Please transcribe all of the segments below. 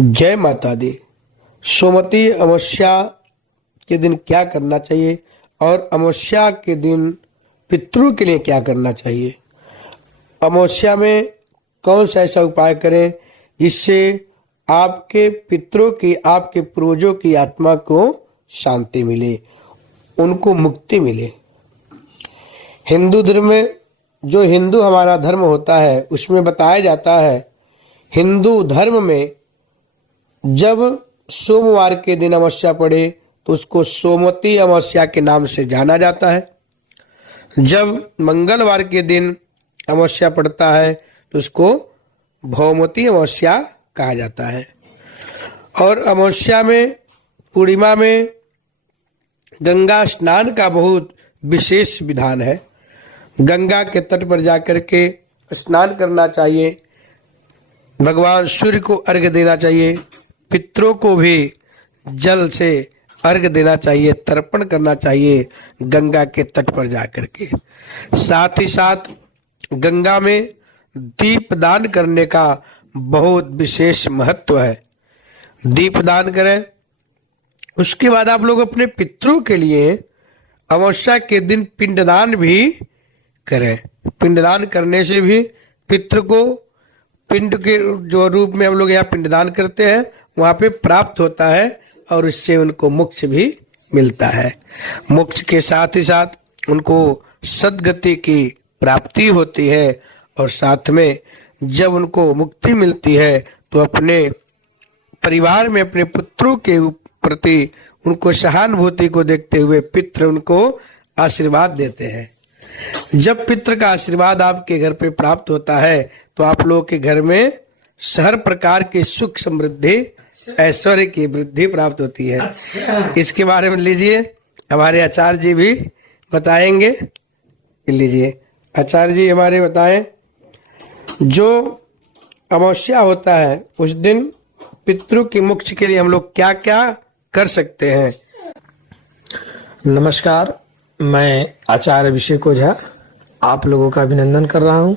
जय माता दी। सोमवती अमावस्या के दिन क्या करना चाहिए और अमावस्या के दिन पितरों के लिए क्या करना चाहिए। अमावस्या में कौन सा ऐसा उपाय करें जिससे आपके पितरों की, आपके पूर्वजों की आत्मा को शांति मिले, उनको मुक्ति मिले। हिंदू धर्म में, जो हिंदू हमारा धर्म होता है, उसमें बताया जाता है, हिंदू धर्म में जब सोमवार के दिन अमावस्या पड़े तो उसको सोमवती अमावस्या के नाम से जाना जाता है। जब मंगलवार के दिन अमावस्या पड़ता है तो उसको भौमवती अमावस्या कहा जाता है। और अमावस्या में, पूर्णिमा में गंगा स्नान का बहुत विशेष विधान है। गंगा के तट पर जाकर के स्नान करना चाहिए, भगवान सूर्य को अर्घ्य देना चाहिए, पितरों को भी जल से अर्घ्य देना चाहिए, तर्पण करना चाहिए गंगा के तट पर जाकर के। साथ ही साथ गंगा में दीपदान करने का बहुत विशेष महत्व है। दीपदान करें। उसके बाद आप लोग अपने पितरों के लिए अमावस्या के दिन पिंडदान भी करें। पिंडदान करने से भी पितृ को पिंड के जो रूप में हम लोग यहाँ पिंडदान करते हैं वहाँ पे प्राप्त होता है और इससे उनको मोक्ष भी मिलता है। मोक्ष के साथ ही साथ उनको सद्गति की प्राप्ति होती है और साथ में जब उनको मुक्ति मिलती है तो अपने परिवार में अपने पुत्रों के प्रति उनको सहानुभूति को देखते हुए पितृ उनको आशीर्वाद देते हैं। जब पितृ का आशीर्वाद आपके घर पे प्राप्त होता है तो आप लोगों के घर में हर प्रकार की सुख, समृद्धि, ऐश्वर्य की वृद्धि प्राप्त होती है। इसके बारे में लीजिए, हमारे आचार्य जी भी बताएंगे। लीजिए, आचार्य जी हमारे बताएं, जो अमावस्या होता है उस दिन पितरों की मोक्ष के लिए हम लोग क्या क्या कर सकते हैं। नमस्कार, मैं आचार्य अभिषेक ओझा आप लोगों का अभिनंदन कर रहा हूं।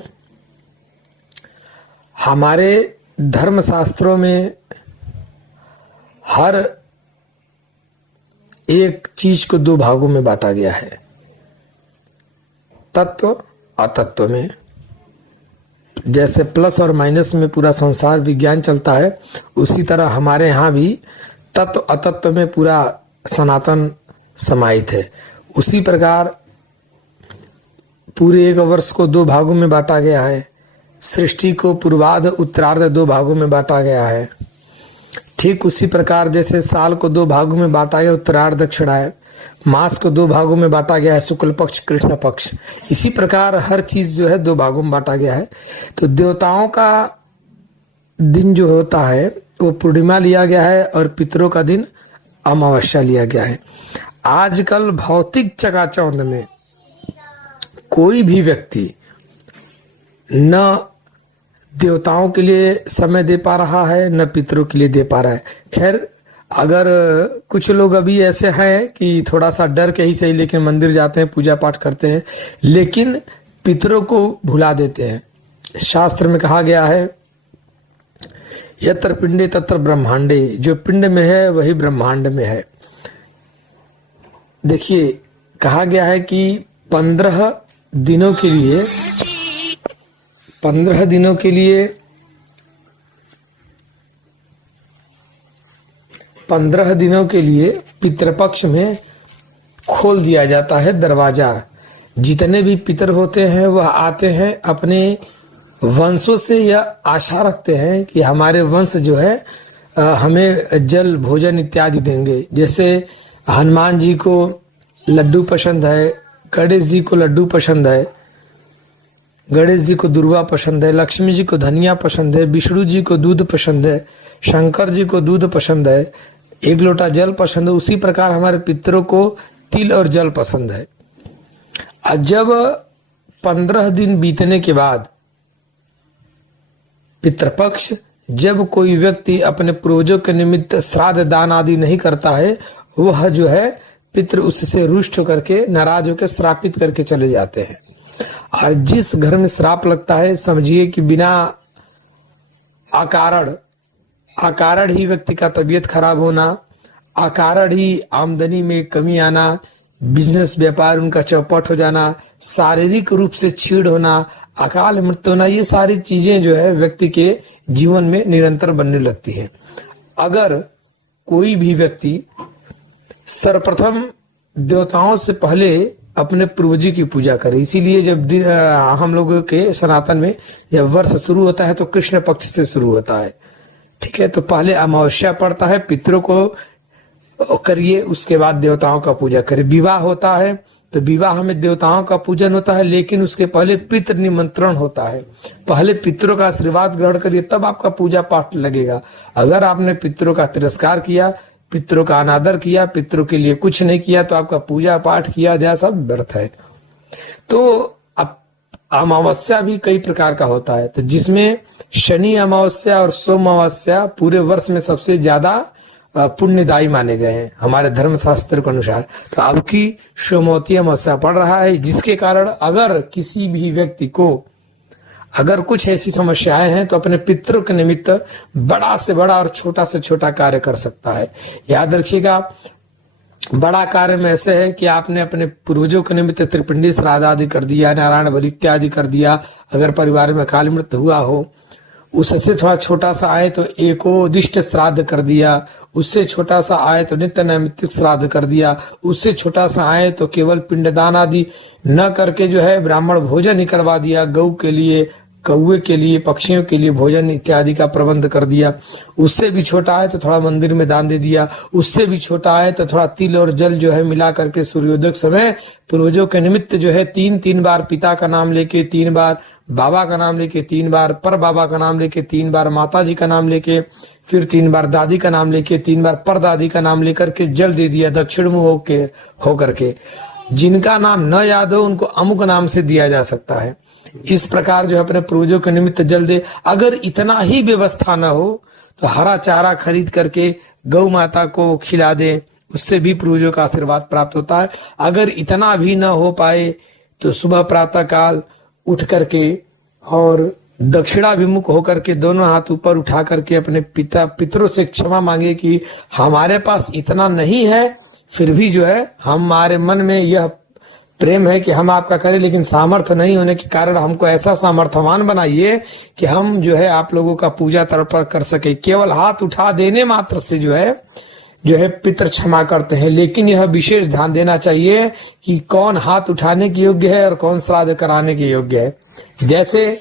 हमारे धर्म शास्त्रों में हर एक चीज को दो भागों में बांटा गया है, तत्व अतत्व में। जैसे प्लस और माइनस में पूरा संसार विज्ञान चलता है, उसी तरह हमारे यहाँ भी तत्व अतत्व में पूरा सनातन समाहित है। उसी प्रकार पूरे एक वर्ष को दो भागों में बांटा गया है। सृष्टि को पूर्वार्ध उत्तरार्ध दो भागों में बांटा गया है। ठीक उसी प्रकार जैसे साल को दो भागों में बांटा गया, उत्तरार्ध दक्षिणार्ध। मास को दो भागों में बांटा गया है, शुक्ल पक्ष कृष्ण पक्ष। इसी प्रकार हर चीज जो है दो भागों में बांटा गया है। तो देवताओं का दिन जो होता है वो पूर्णिमा लिया गया है और पितरों का दिन अमावस्या लिया गया है। आजकल भौतिक चकाचौंध में कोई भी व्यक्ति न देवताओं के लिए समय दे पा रहा है, न पितरों के लिए दे पा रहा है। खैर, अगर कुछ लोग अभी ऐसे हैं कि थोड़ा सा डर के ही सही, लेकिन मंदिर जाते हैं, पूजा पाठ करते हैं, लेकिन पितरों को भुला देते हैं। शास्त्र में कहा गया है, यत्र पिंडे तत्र ब्रह्मांडे, जो पिंड में है वही ब्रह्मांड में है। देखिए, कहा गया है कि 15 दिनों के लिए 15 दिनों के लिए पितृपक्ष में खोल दिया जाता है दरवाजा। जितने भी पितर होते हैं वह आते हैं, अपने वंशों से यह आशा रखते हैं कि हमारे वंश जो है हमें जल भोजन इत्यादि देंगे। जैसे हनुमान जी को लड्डू पसंद है, गणेश जी को लड्डू पसंद है, गणेश जी को दुर्वा पसंद है, लक्ष्मी जी को धनिया पसंद है, विष्णु जी को दूध पसंद है, शंकर जी को दूध पसंद है, एक लोटा जल पसंद है। उसी प्रकार हमारे पितरों को तिल और जल पसंद है। जब 15 दिन बीतने के बाद पितृपक्ष, जब कोई व्यक्ति अपने पूर्वजों के निमित्त श्राद्ध दान आदि नहीं करता है, वह जो है पितृ उससे रुष्ट करके, नाराज होकर श्रापित करके चले जाते हैं। और जिस घर में श्राप लगता है, समझिए कि बिना अकारण अकारण ही व्यक्ति का तबीयत खराब होना, अकारण ही आमदनी में कमी आना, बिजनेस व्यापार उनका चौपट हो जाना, शारीरिक रूप से छीड़ होना, अकाल मृत्यु होना, ये सारी चीजें जो है व्यक्ति के जीवन में निरंतर बनने लगती हैं। अगर कोई भी व्यक्ति सर्वप्रथम देवताओं से पहले अपने पूर्वजी की पूजा करे, इसीलिए जब हम लोगों के सनातन में जब वर्ष शुरू होता है तो कृष्ण पक्ष से शुरू होता है, ठीक है। तो पहले अमावस्या पड़ता है, पितरों को करिए, उसके बाद देवताओं का पूजा करिए। विवाह होता है तो विवाह में देवताओं का पूजन होता है, लेकिन उसके पहले पितृ निमंत्रण होता है। पहले पितरों का आशीर्वाद ग्रहण करिए, तब आपका पूजा पाठ लगेगा। अगर आपने पितरों का तिरस्कार किया, पितरों का अनादर किया, पितरों के लिए कुछ नहीं किया, तो आपका पूजा पाठ किया ध्यान सब व्यर्थ है। तो अमावस्या भी कई प्रकार का होता है, तो जिसमें शनि अमावस्या और सोम अमावस्या पूरे वर्ष में सबसे ज्यादा पुण्यदायी माने गए हैं हमारे धर्मशास्त्र के अनुसार। तो अब की सोमवती अमावस्या पड़ रहा है, जिसके कारण अगर किसी भी व्यक्ति को अगर कुछ ऐसी समस्याएं हैं तो अपने पितरों के निमित्त बड़ा से बड़ा और छोटा से छोटा कार्य कर सकता है। याद रखिएगा, बड़ा कार्य में ऐसे है कि आपने अपने पूर्वजों के निमित्त त्रिपिंडी श्राद्ध आदि कर दिया, नारायण बलि इत्यादि कर दिया। अगर परिवार में अकाल मृत्यु हुआ हो, उससे थोड़ा छोटा सा आए तो एकोदिष्ट श्राद्ध कर दिया, उससे छोटा सा आए तो नित्य नैमित्तिक श्राद्ध कर दिया, उससे छोटा सा आए तो केवल पिंडदान आदि न करके जो है ब्राह्मण भोजन ही करवा दिया, गौ के लिए, कौवे के लिए, पक्षियों के लिए भोजन इत्यादि का प्रबंध कर दिया। उससे भी छोटा है तो थोड़ा मंदिर में दान दे दिया, उससे भी छोटा है तो थोड़ा तिल और जल जो है मिला करके सूर्योदय समय पूर्वजों के निमित्त जो है 3 बार पिता का नाम लेके, 3 बार बाबा का नाम लेके, 3 बार पर बाबा का नाम लेके, 3 बार माता जी का नाम लेके, फिर 3 बार दादी का नाम लेके, 3 बार पर दादी का नाम लेकर के जल दे दिया दक्षिण मुंह होकर के। जिनका नाम न याद हो उनको अमुक नाम से दिया जा सकता है। इस प्रकार जो है अपने पूर्वजों के निमित्त जल दे। अगर इतना ही व्यवस्था न हो तो हरा चारा खरीद करके गौ माता को खिला दे, उससे भी पूर्वजों का आशीर्वाद प्राप्त होता है। अगर इतना भी न हो पाए तो सुबह प्रातः काल उठ करके और दक्षिणाभिमुख होकर के दोनों हाथ ऊपर उठा करके अपने पितरों से क्षमा मांगे कि हमारे पास इतना नहीं है, फिर भी जो है हमारे मन में यह प्रेम है कि हम आपका करें, लेकिन सामर्थ्य नहीं होने के कारण हमको ऐसा सामर्थ्यवान बनाइए कि हम जो है आप लोगों का पूजा तर्पण कर सके। केवल हाथ उठा देने मात्र से जो है पितर क्षमा करते हैं, लेकिन यह विशेष ध्यान देना चाहिए कि कौन हाथ उठाने के योग्य है और कौन श्राद्ध कराने के योग्य है। जैसे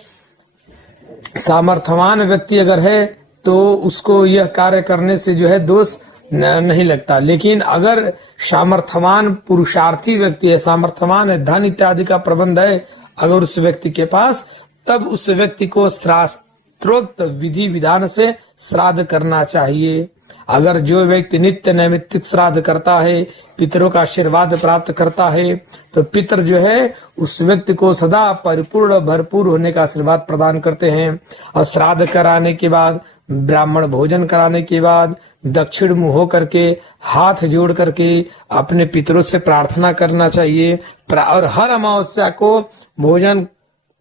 सामर्थ्यवान व्यक्ति अगर है तो उसको यह कार्य करने से जो है दोष नहीं लगता, लेकिन अगर सामर्थ्यवान पुरुषार्थी व्यक्ति है, सामर्थ्यवान है, धन इत्यादि का प्रबंध है अगर उस व्यक्ति के पास, तब उस व्यक्ति को शास्त्रोक्त विधि विधान से श्राद्ध करना चाहिए। अगर जो व्यक्ति नित्य नैमित्तिक श्राद्ध करता है, पितरों का आशीर्वाद प्राप्त करता है, तो पितर जो है उस व्यक्ति को सदा परिपूर्ण भरपूर होने का आशीर्वाद प्रदान करते हैं। और श्राद्ध कराने के बाद, ब्राह्मण भोजन कराने के बाद दक्षिण मुंह होकर के हाथ जोड़ करके अपने पितरों से प्रार्थना करना चाहिए। और हर अमावस्या को भोजन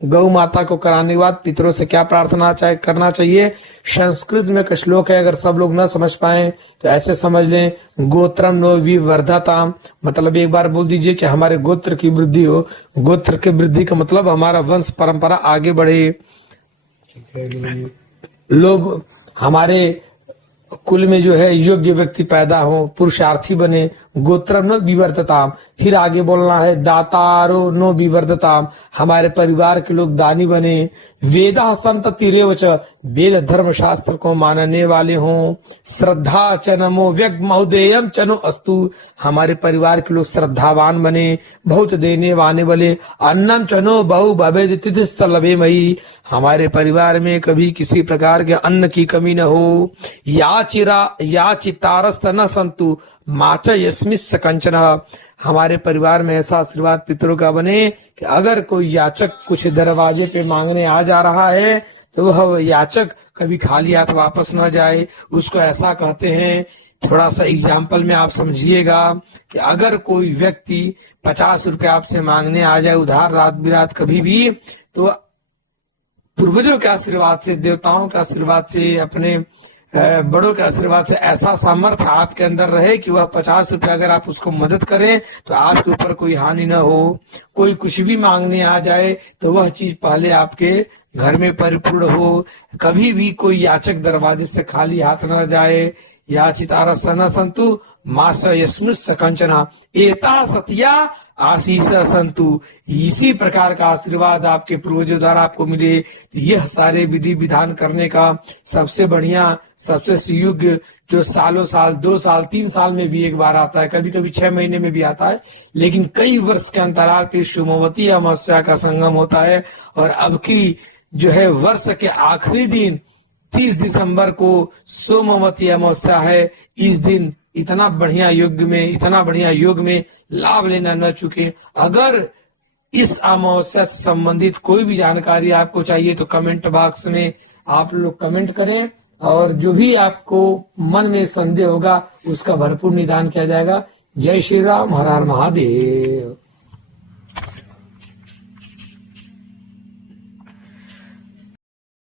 गौ माता को कराने के बाद पितरों से क्या प्रार्थना करना चाहिए। संस्कृत में एक श्लोक है, अगर सब लोग न समझ पाए तो ऐसे समझ लें, गोत्रम नो विवर्धताम, मतलब एक बार बोल दीजिए कि हमारे गोत्र की वृद्धि हो। गोत्र की वृद्धि का मतलब हमारा वंश परंपरा आगे बढ़े, लोग हमारे कुल में जो है योग्य व्यक्ति पैदा हो, पुरुषार्थी बने। गोत्रम नो विवर्धताम, फिर आगे बोलना है दातारो नो विवर्धताम, हमारे परिवार के लोग दानी बने। वेदा संततिरेवच, वेद धर्म शास्त्र को मानने वाले हों। श्रद्धा चनमो व्यग महोदयम चनो अस्तु, हमारे परिवार के लोग श्रद्धावान बने, बहुत देने वाले बने। अन्नम चनो बहु भवेद तिथिस्तलभे मई, हमारे परिवार में कभी किसी प्रकार के अन्न की कमी न हो। याचितारस्त न संतु माच यस्मिस् कंचन, हमारे परिवार में ऐसा आशीर्वाद पितरों का बने कि अगर कोई याचक कुछ दरवाजे पे मांगने आ जा रहा है तो वह याचक कभी खाली हाथ वापस न जाए। उसको ऐसा कहते हैं, थोड़ा सा एग्जाम्पल में आप समझिएगा कि अगर कोई व्यक्ति 50 रुपए आपसे मांगने आ जाए उधार रात बिरात कभी भी, तो पूर्वजों के आशीर्वाद से, देवताओं के आशीर्वाद से, अपने बड़ों के आशीर्वाद से ऐसा सामर्थ्य आपके अंदर रहे कि वह 50 रुपया अगर आप उसको मदद करें तो आपके ऊपर कोई हानि न हो। कोई कुछ भी मांगने आ जाए तो वह चीज पहले आपके घर में परिपूर्ण हो। कभी भी कोई याचक दरवाजे से खाली हाथ न जाए। याचितार सन संतु मास यस्मिस कंचना एता सत्या आशीष संतु। इसी प्रकार का आशीर्वाद आपके पूर्वजों द्वारा आपको मिले। यह सारे विधि विधान करने का सबसे बढ़िया, सबसे सुयोग्य, जो सालों साल, 2 साल 3 साल में भी एक बार आता है, कभी कभी 6 महीने में भी आता है, लेकिन कई वर्ष के अंतराल पे सोमवती अमावस्या का संगम होता है। और अब की जो है वर्ष के आखिरी दिन 30 दिसंबर को सोमवती अमावस्या है। इस दिन इतना बढ़िया योग में लाभ लेना न चुके। अगर इस अमावस्या से संबंधित कोई भी जानकारी आपको चाहिए तो कमेंट बॉक्स में आप लोग कमेंट करें, और जो भी आपको मन में संदेह होगा उसका भरपूर निदान किया जाएगा। जय श्री राम, हर हर महादेव।